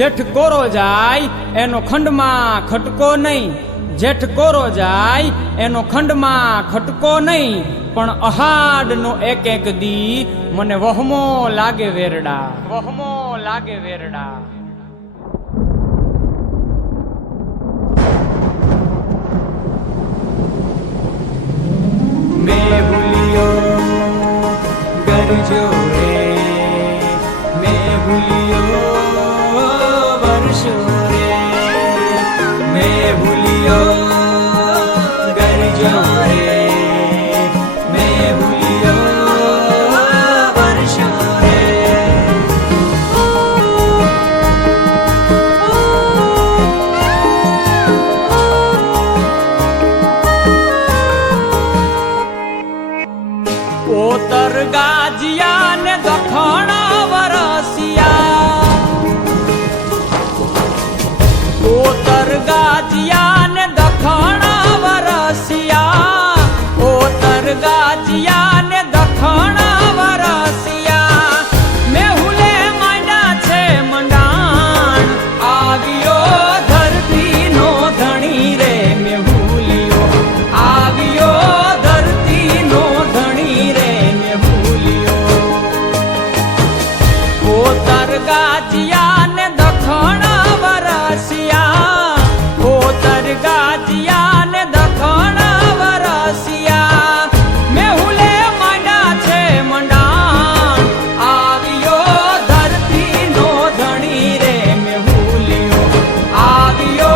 જેઠ કોરો જાય એનો ખંડમાં ખટકો નહીં, જેઠ કોરો જાય એનો ખંડમાં ખટકો નહીં, પણ અહાડનો એક એક દી મને વહમો લાગે વેરડા, વહમો લાગે વેરડા. મેં ભૂલ્યો ગરજો રે, મેં ભૂલ્યો વર્ષો રે, મેં ભૂલ્યો ગરજો રે, મેં ભૂલ્યો વર્ષો રે. ઓતર ગાજિયા ને દખણ વરસિયા, ઓતર ગાજિયા ને દખણ વરસિયા, ઓતર ગાજિયા ને દખણ વરસિયા. મેહુલે માંડ્યા છે મંડાણ, આવ્યો ધરતી નો ધણી રે, મેહુલિયો આવ્યો ધરતી નો ધણી રે, મેહુલિયો. ઓતર ગાજિયા ને દખણ વરસિયા, ઓતર ગાજિયા ને દખણ વરસિયા. મેહુલે માંડ્યા છે મંડાણ, આવ્યો ધરતી નો ધણી રે, મેહુલિયો આવ્યો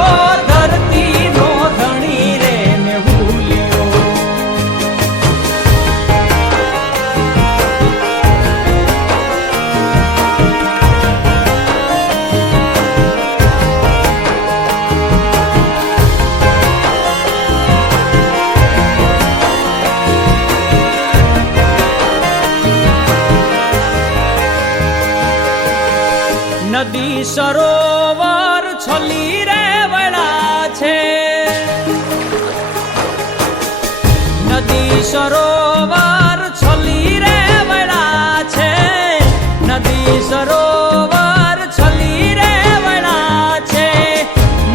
ધરતી નો ધણી રે, મેહુલિયો. નદી સરોવર છલી રે વળા છે, નદી સરોવર છલી રે વળા છે, નદી સરોવર છલી રે વળા છે.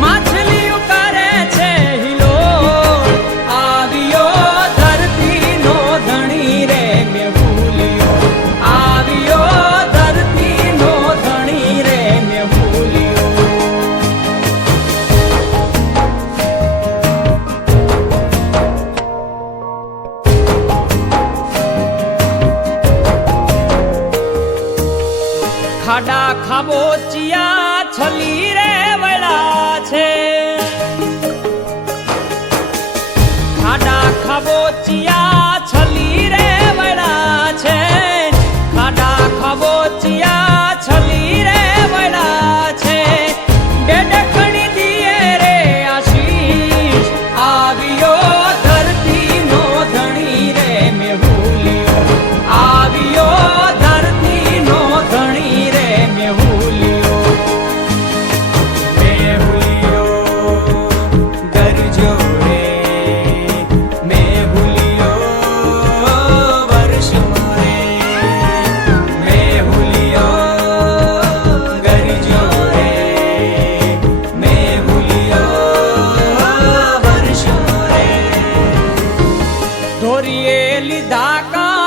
માછલીઓ કરે છે હિલોળ, આવ્યો ધરતી નો ધણી રે, મેહુલિયો આવ્યો ધરતી નો ધણી રે, મેહુલિયો. ખાડા ખાબોચિયા છલી રે વળા છે, ખાડા ખાબોચિયા છલી રે વળા છે, ખાડા ખાબોચિયા છલી રે વળા છે. ડેડકણી દિયે રે આશીષ, આવ્યો ધરતી નો ધણી રે, મેહુલિયો આવ્યો ધરતી નો ધણી રે, મેહુલિયો. મેહુલિયો ગરજો રે, મેહુલિયો વર્ષો રે, મેહુલિયો ગરજો રે, મેહુલિયો વર્ષો રે. ધોરીએ લીધા કા